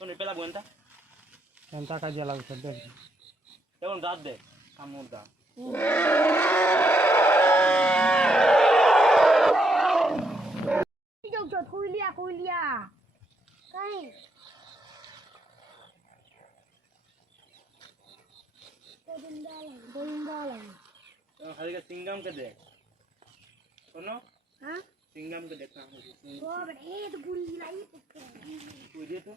তো নে পেলা বন্তা কেনটা কাজে লাগছে দেখ এখন দাঁত দে কামড় দা কইলিয়া কাই গোবিন্দালা খালি সিঙ্গাম কে দে শোনো हां सिंगम के देखना वो बड़े तो बुरी लाई कोई दे तो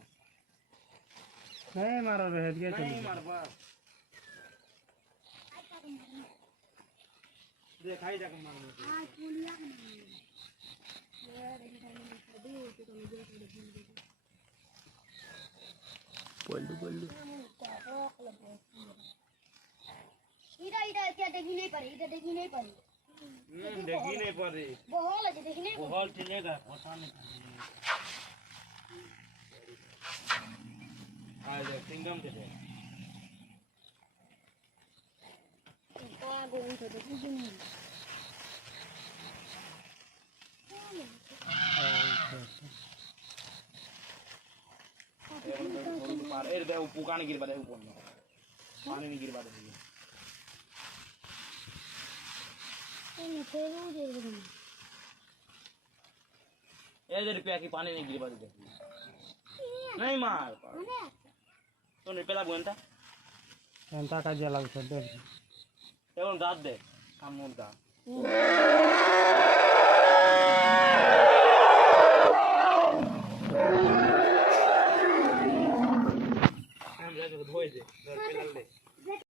नहीं मारो रे दिया नहीं मार बस देख आई जाके मार हां कुलिया ये देखो दे तो मुझे बोलू इधर क्या देखी नहीं पड़ी देखी नहीं पड़ रही बहल है देखने बहल चलेगा पता नहीं आ जा सिंगम के दे को गोन तो देखी नहीं पार ए दे पुकाने गिरबा दे ऊपर पानी नहीं गिरबा दे रुपया की पानी नहीं गिरवा दे नहीं मार तो नहीं पेला बंता কেনটা কাজে লাগছে দেখ এখন দাঁত দে কামড় দা